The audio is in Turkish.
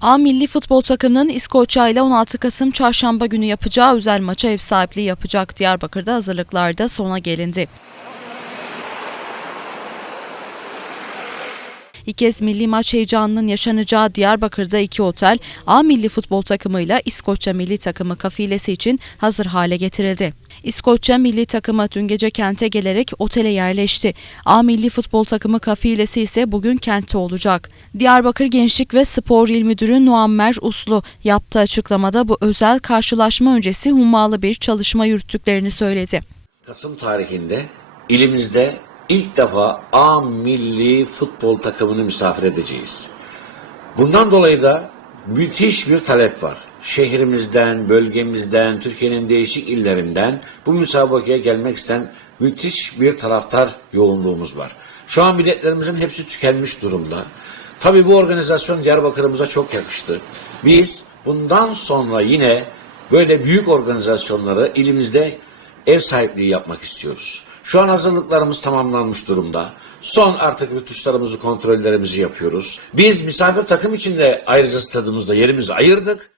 A milli futbol takımının İskoçya ile 16 Kasım çarşamba günü yapacağı özel maça ev sahipliği yapacak Diyarbakır'da hazırlıklarda sona gelindi. İlk kez milli maç heyecanının yaşanacağı Diyarbakır'da iki otel A milli futbol takımıyla İskoçya milli takımı kafilesi için hazır hale getirildi. İskoçya milli takımı dün gece kente gelerek otele yerleşti. A milli futbol takımı kafilesi ise bugün kentte olacak. Diyarbakır Gençlik ve Spor İl Müdürü Muammer Uslu yaptığı açıklamada bu özel karşılaşma öncesi hummalı bir çalışma yürüttüklerini söyledi. Kasım tarihinde ilimizde ilk defa A milli futbol takımını misafir edeceğiz. Bundan dolayı da müthiş bir talep var. Şehrimizden, bölgemizden, Türkiye'nin değişik illerinden bu müsabakaya gelmek isteyen müthiş bir taraftar yoğunluğumuz var. Şu an biletlerimizin hepsi tükenmiş durumda. Tabii bu organizasyon Diyarbakır'ımıza çok yakıştı. Biz bundan sonra yine böyle büyük organizasyonları ilimizde ev sahipliği yapmak istiyoruz. Şu an hazırlıklarımız tamamlanmış durumda. Son artık rütuşlarımızı, kontrollerimizi yapıyoruz. Biz misafir takım için de ayrıca stadımızda yerimizi ayırdık.